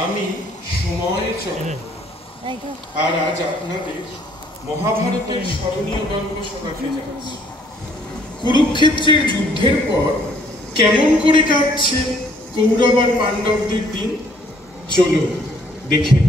আমি সময় চন্দ্র, আর আজ আপনাদের মহাভারতের স্মরণীয় গল্প শোনাতে যাচ্ছি। কুরুক্ষেত্রের যুদ্ধের পর কেমন করে কাটছে কৌরব আর পাণ্ডবদের দিন, চলুন দেখে।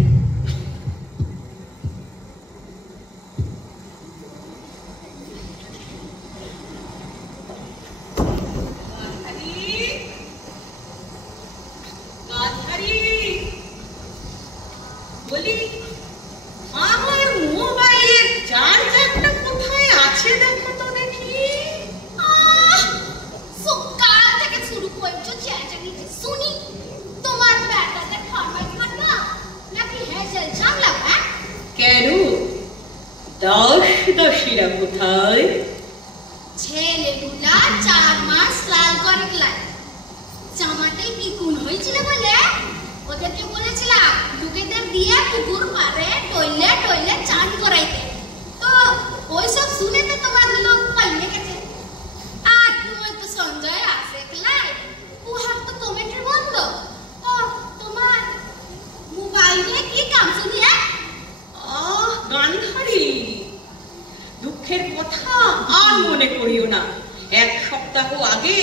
দশিরা কোথায়? ছেলেগুলা 4 মাস লাল করে গেলাম, জামাটাই বিকুন হয়েছিল বলে ওদেরকে বলেছিলাম লোকেদের দিয়ে পুকুর পাড়ে টইলে টইলে চান করাইতে। তো ওইসব শুনে তো তোমার লোক পালিয়ে গেছে। আর তোমার তো সঞ্জয় আসে গেলাই, উহার তো কমেন্টের বন্ধ। তো তোমার মোবাইলে কি কাম শুনি? গান্ধারী, দুঃখের কথা আর মনে করিও না। 1 সপ্তাহ আগে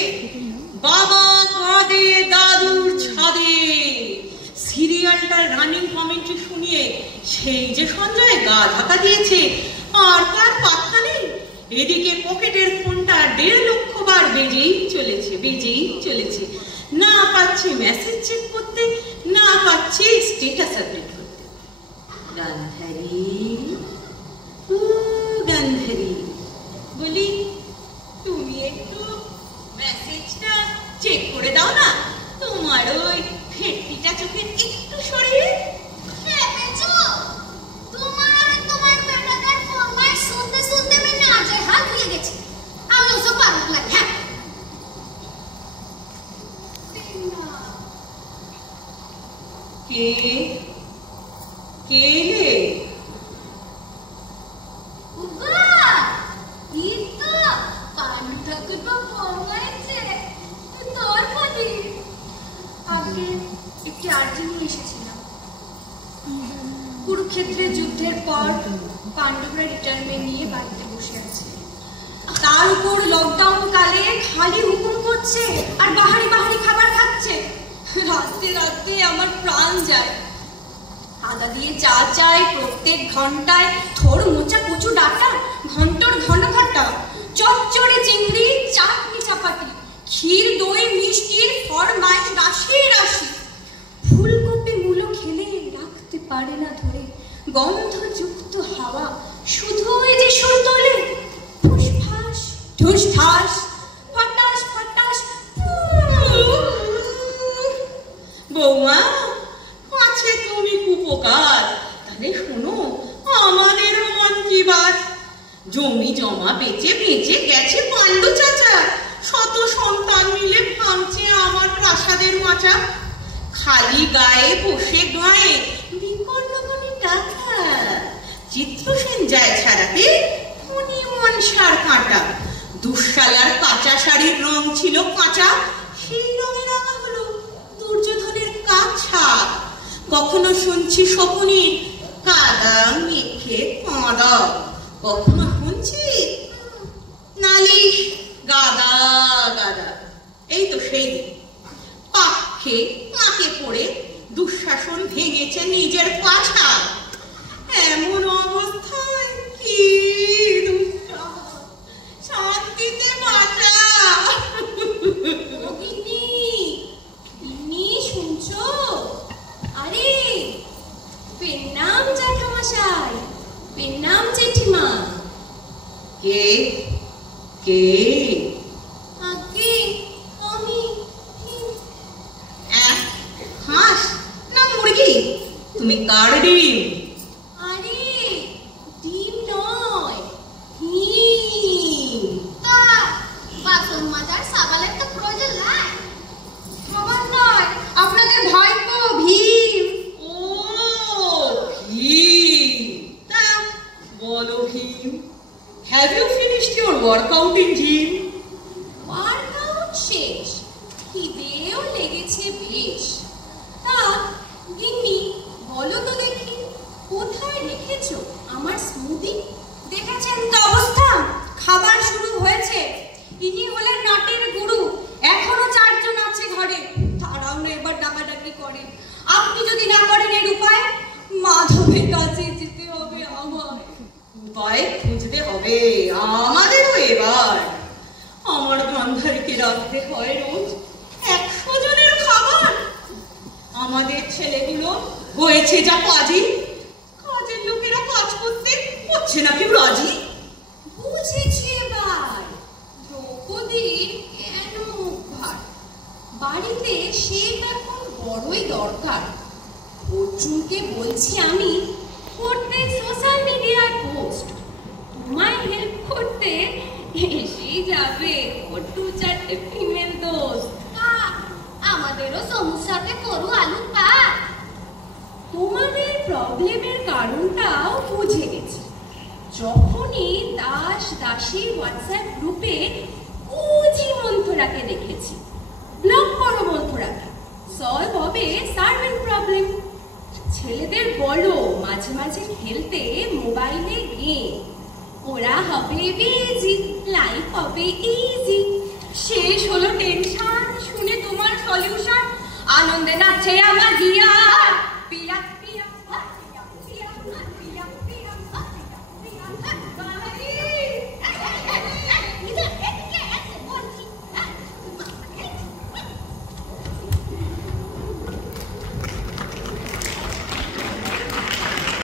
বাবা কাঁদে দাদুর ছাদে সিরিয়ালটার রানিং কমেন্ট্রি শুনিয়ে সেই যে সঞ্জয় গা ধাক্কা দিয়েছে, আর তার পাত্তা নেই। এদিকে পকেটের ফোনটা 1.5 লক্ষ বার বেজেই চলেছে। না পাচ্ছে মেসেজ চেক করতে, না পাচ্ছে স্ট্যাটাস আপডেট করতে। গান্ধারী, বলি তুমি একটু মেসেজটা চেক করে দাও না, তোমার ওই ফেটটিটা চোখে একটু সরিয়ে। তোমার বেটাটার ফরমাইশ শুনতে আমি নাজে হাত হয়ে গেছি। আমি ওসব পারব না। হ্যাঁ, কে রে? কুরুক্ষেত্রের যুদ্ধের পর পাণ্ডবরা রিটায়ারমেন্ট নিয়ে বাড়িতে বসে আছে। তার উপর লকডাউন কালে খালি হুকুম করছে আর বাহারি খাবার খাচ্ছে। রাতে আমার প্রাণ যায়। আদা দিয়ে চা চাই প্রত্যেক ঘন্টায়, থোড় মোচা কচু ডাটা, ঘন্টর ঘন ঘটা, চচ্চড়ে চিংড়ি, চাটনি চাপাতি, ক্ষীর দই মিষ্টির ফরমাইশ রাশি। ফুলকপি মূলো খেলে রাখতে পারে না ধরে, গন্ধযুক্ত হাওয়া শুধু ওই যে সুর তোলে, ফুসফাস ঠুসঠাস ফাটাস। বৌমা, আছে তুমি কুপকার, তাহলে শোনো আমাদেরও মন কি বাত। জমি জমা বেচে গেছে পাণ্ডু চাচা, 100 সন্তান মিলে ভাঙছে আমার প্রাসাদের মাচা। খালি গায়ে বসে গায়ে বিকর্ণ টাকা, চিত্রসেন যায় ছাড়াতে মন সার কাঁটা। দুঃশালার কাঁচা শাড়ির রং ছিল কাঁচা, সেই রঙে রাঙা হলো দুর্যোধনের কাছা। কখনো শুনছি শকুনির কাদা মেখে কাঁদা, কখনো শুনছি নালিশ গাদা। এই তো সেই দিন পাখে মাকে পড়ে দুঃশাসন ভেঙেছে নিজের পাছা। এমন অবস্থায় কি শান্তিতে বাঁচা। শুনছো? আরে পেন্নাম জ্যাঠামশাই, পেন্নাম জেঠিমা। কে? আগে আমি। হাঁস না মুরগি? তুমি কার ডিম? আরে ডিম নয়, হিম। বাসন মাজার সাবালের তো প্রয়োজন নাই। আমার নয়, আপনাদের ভাইপো ভীম। ও ভীম, তা বলো Bhim, have you finished your workout in gym? Workout শেষ, খিদেও লেগেছে বেশ। তা দিন লিখেছো আমার স্মুদি? দেখেছেন তো অবস্থা, খাবার শুরু হয়েছে। ইনি হলেন নাটের গুরু, এখনো 4 জন আছে ঘরে, তারাও না এবার ডাকাডাকি করে। আপনি যদি না করেন এর উপায়, মাধবের কাছে যেতে হবে আমার। উপায় খুঁজতে হবে আমাদেরও এবার। আমার গান্ধারীকে রাখতে হয় রোজ 100 জনের খাবার। আমাদের ছেলেগুলো হয়েছে যা কাজী, কাজের লোকেরা কাজ করতে হচ্ছে না কেউ রাজি। বুঝেছি এবার দ্রৌপদীর কেন মুখ বাড়িতে সে এখন বড়ই দরকার। অর্জুনকে বলছি আমি করতে সোশ্যাল মিডিয়ায় পোস্ট, তোমায় হেল্প করতে এসেই যাবে ওর 2-4টে ফিমেল দোস্ত। আমাদেরও সমস্যাতে করু আলু পাক। তোমাদের প্রবলেমের কারণটাও বুঝে গেছি। যখনই দাস দাসী হোয়াটসঅ্যাপ গ্রুপে উজি মন্থরাকে দেখেছি, ব্লক করো মন্থরাকে, সলভ হবে সার্ভেন্ট প্রবলেম। ছেলেদের বলো মাঝে মাঝে খেলতে মোবাইলে গেম, ওরা হবে বিজি, লাইফ হবে ইজি। শেষ হলো টেনশন, শুনে তোমার সলিউশন, আনন্দে নাচে আমার হিয়া।